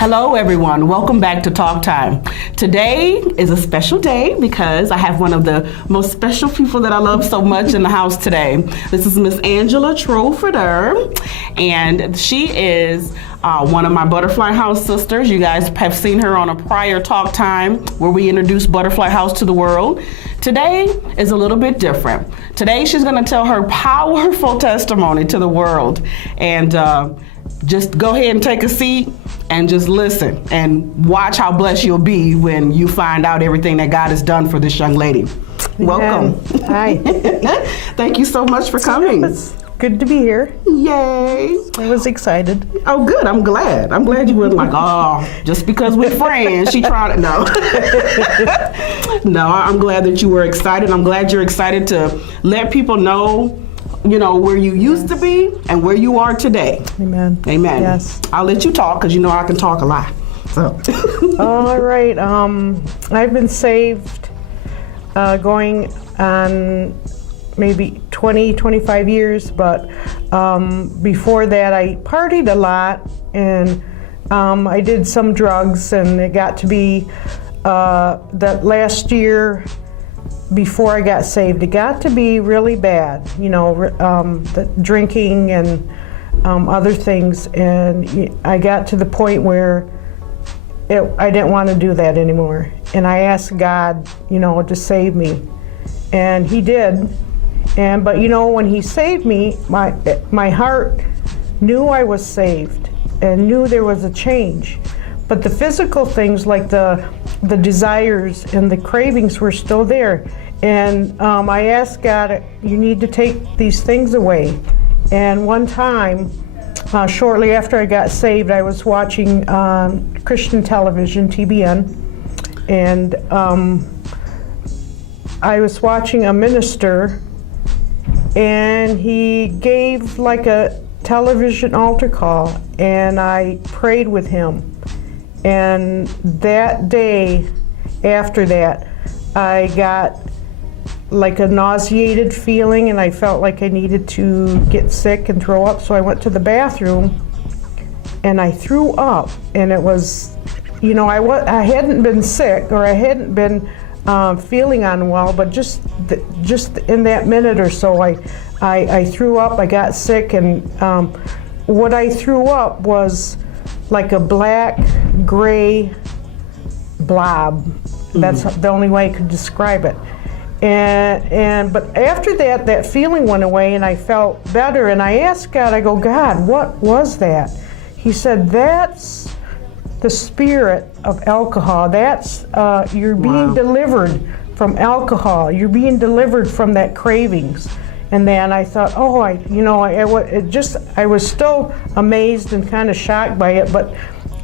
Hello, everyone. Welcome back to Talk Time. Today is a special day because I have one of the most special people that I love so much in the house today. This is Miss Angela Troferder, and she is one of my Butterfly House sisters. You guys have seen her on a prior Talk Time where we introduced Butterfly House to the world. Today is a little bit different. Today she's going to tell her powerful testimony to the world. And just go ahead and take a seat and just listen and watch how blessed you'll be when you find out everything that God has done for this young lady. Welcome. Hi. Thank you so much for coming. It's good to be here. Yay. I was excited. Oh, good. I'm glad. I'm glad you weren't like, oh, just because we're friends, she tried it. No. No, I'm glad that you were excited. I'm glad you're excited to let people know, you know, where you used to be and where you are today. Amen. Amen. Yes. I'll let you talk because you know I can talk a lot. So. All right. I've been saved going on maybe 20, 25 years, but before that I partied a lot and I did some drugs, and it got to be that last year before I got saved, it got to be really bad, you know, the drinking and other things, and I got to the point where I didn't want to do that anymore, and I asked God, you know, to save me, and He did. But you know, when He saved me, my heart knew I was saved and knew there was a change, but the physical things like the desires and the cravings were still there. And I asked God, you need to take these things away. And one time, shortly after I got saved, I was watching Christian television, TBN, and I was watching a minister, and he gave like a television altar call, and I prayed with him. And that day after that, I got like a nauseated feeling, and I felt like I needed to get sick and throw up. So I went to the bathroom and I threw up, and it was, you know, I hadn't been sick or I hadn't been feeling unwell, but just in that minute or so, I threw up. I got sick, and what I threw up was like a black, gray blob. That's the only way I could describe it. But after that, that feeling went away, and I felt better. And I asked God, I go, God, what was that? He said, that's the spirit of alcohol. That's you're being delivered from alcohol. You're being delivered from that cravings. And then I thought, oh, I was still amazed and kind of shocked by it. But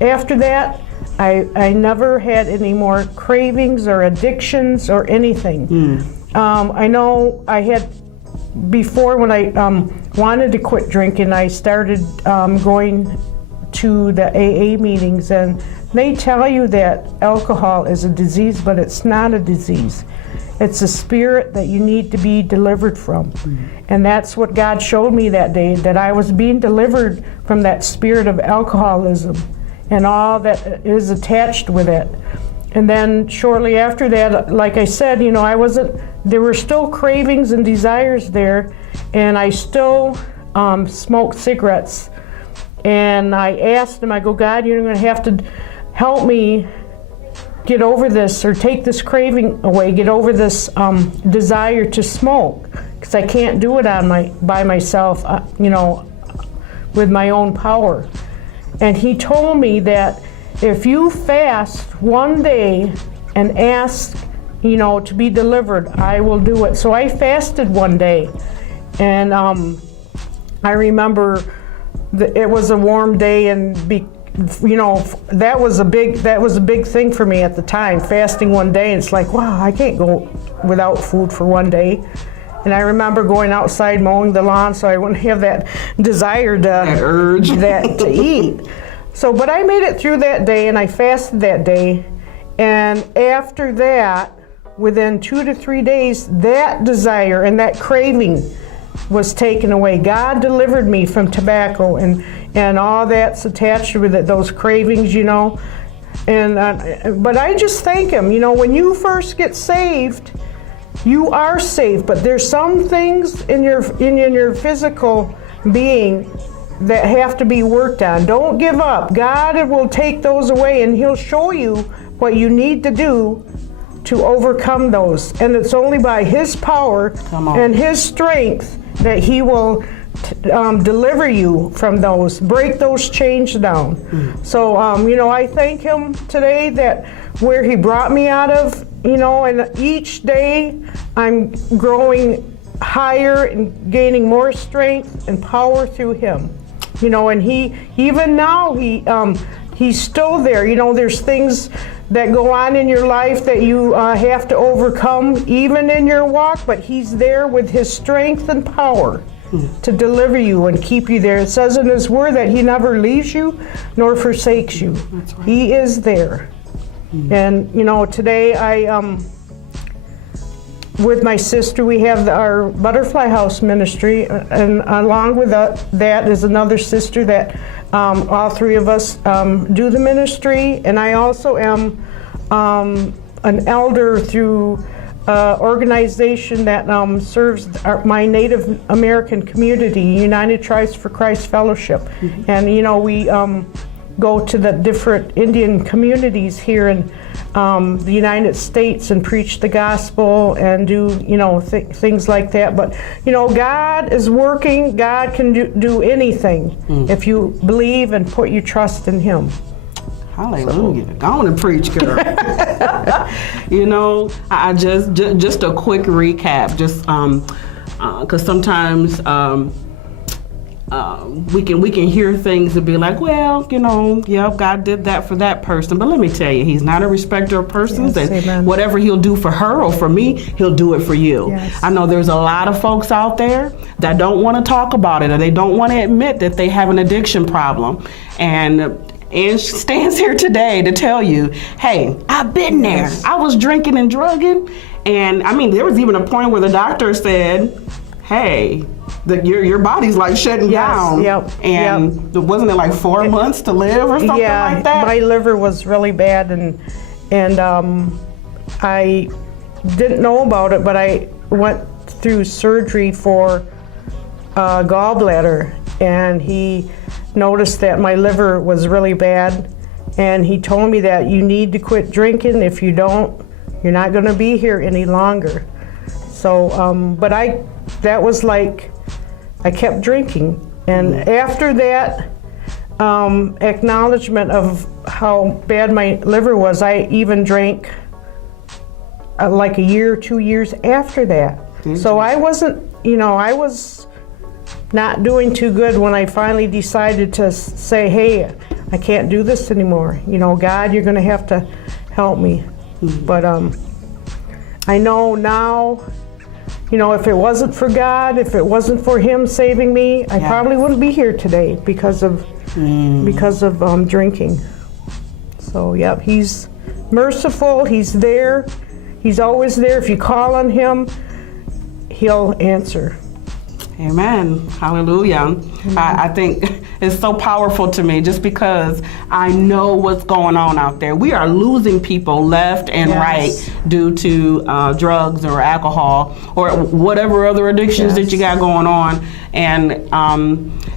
after that, I never had any more cravings or addictions or anything. I know I had before, when I wanted to quit drinking, I started going to the AA meetings, and they tell you that alcohol is a disease, but it's not a disease. It's a spirit that you need to be delivered from. And that's what God showed me that day, that I was being delivered from that spirit of alcoholism and all that is attached with it. And then shortly after that, like I said, you know, there were still cravings and desires there, and I still smoked cigarettes. And I asked him, I go, God, you're going to have to help me get over this, or take this craving away, get over this desire to smoke, because I can't do it by myself, you know, with my own power. And he told me that if you fast one day and ask, you know, to be delivered, I will do it. So I fasted one day, and I remember it was a warm day, and you know, that was a big thing for me at the time, fasting one day. And it's like, wow, I can't go without food for one day. And I remember going outside mowing the lawn so I wouldn't have that desire that urge to eat. So, but I made it through that day, and I fasted that day. And after that, within 2 to 3 days, that desire and that craving was taken away. God delivered me from tobacco, and and all that's attached with it, those cravings, you know. And but I just thank him. You know, when you first get saved, you are saved, but there's some things in your physical being that have to be worked on. Don't give up. God will take those away, and he'll show you what you need to do to overcome those. And it's only by his power and his strength that he will deliver you from those, break those chains down. So, you know, I thank him today that where he brought me out of, you know, and each day I'm growing higher and gaining more strength and power through him. You know, and he, even now, he's still there. You know, there's things that go on in your life that you have to overcome, even in your walk, but he's there with his strength and power to deliver you and keep you there. It says in his word that he never leaves you nor forsakes you. That's right. He is there. And, you know, today with my sister, we have our Butterfly House ministry, and along with that is another sister that all three of us do the ministry. And I also am an elder through organization that serves my Native American community, United Tribes for Christ Fellowship. And, you know, we go to the different Indian communities here in the United States and preach the gospel and do, you know, things like that. But, you know, God is working. God can do anything if you believe and put your trust in him. Hallelujah. Go on and preach, girl. You know, I just a quick recap, just because sometimes we can hear things and be like, well, you know, yeah, God did that for that person. But let me tell you, he's not a respecter of persons. Yes, and amen. Whatever he'll do for her or for me, he'll do it for you. Yes. I know there's a lot of folks out there that don't want to talk about it, or they don't want to admit that they have an addiction problem. And stands here today to tell you, hey, I've been there. Yes. I was drinking and drugging. And I mean, there was even a point where the doctor said, hey, your body's like shutting down. Yep. And wasn't it like 4 months to live or something like that? My liver was really bad, and I didn't know about it, but I went through surgery for gallbladder, and he noticed that my liver was really bad, and he told me that you need to quit drinking. If you don't, you're not going to be here any longer. So, but that was like, I kept drinking. And after that acknowledgement of how bad my liver was, I even drank like a year, 2 years after that. So I wasn't, you know, I was not doing too good when I finally decided to say, hey, I can't do this anymore. You know, God, you're going to have to help me. But I know now, you know, if it wasn't for God, if it wasn't for him saving me, I probably wouldn't be here today because of drinking. So, yep, he's merciful. He's there. He's always there. If you call on him, he'll answer. Amen. Hallelujah. I think it's so powerful to me just because I know what's going on out there. We are losing people left and right due to drugs or alcohol or whatever other addictions that you got going on. And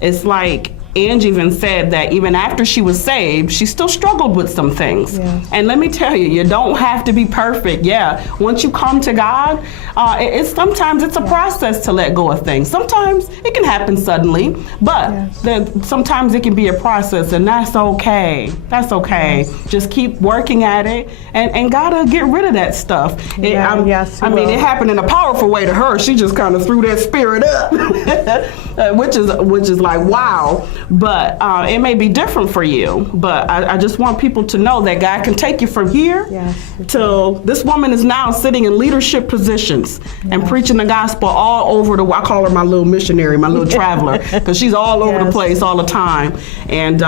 it's like Angie even said that even after she was saved, she still struggled with some things. Yes. And let me tell you, you don't have to be perfect. Yeah, once you come to God, sometimes it's a process to let go of things. Sometimes it can happen suddenly, but then sometimes it can be a process, and that's okay. That's okay. Yes. Just keep working at it, and God will get rid of that stuff. I mean, it happened in a powerful way to her. She just kind of threw that spirit up, which is like, wow. But it may be different for you. But I just want people to know that God can take you from here till this woman is now sitting in leadership positions and preaching the gospel all over I call her my little missionary, my little traveler, because she's all over the place all the time. And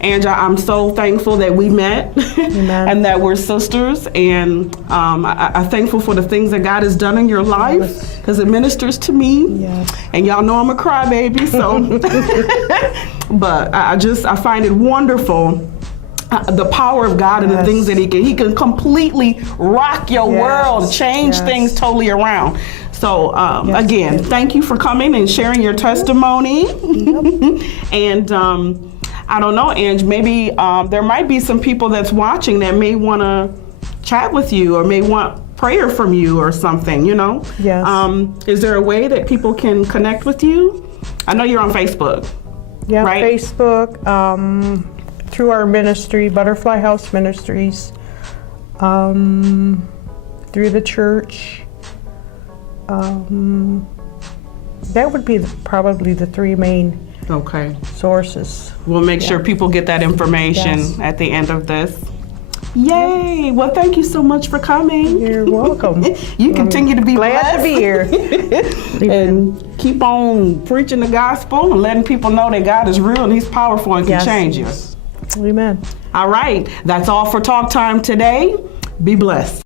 Angie, I'm so thankful that we met and that we're sisters. And I'm thankful for the things that God has done in your life because it ministers to me. And y'all know I'm a crybaby, so. But I find it wonderful. The power of God and the things that he can completely rock your world, change things totally around. So again, thank you for coming and sharing your testimony. And I don't know, Ange, maybe there might be some people that's watching that may want to chat with you or may want prayer from you or something, you know? Yes. Is there a way that people can connect with you? I know you're on Facebook. Yeah, right? Facebook, through our ministry, Butterfly House Ministries, through the church. That would be probably the three main sources. We'll make sure people get that information at the end of this. Yay! Well, thank you so much for coming. You're welcome. You continue to be glad to be here. And keep on preaching the gospel and letting people know that God is real and He's powerful and can change you. Amen. All right. That's all for Talk Time today. Be blessed.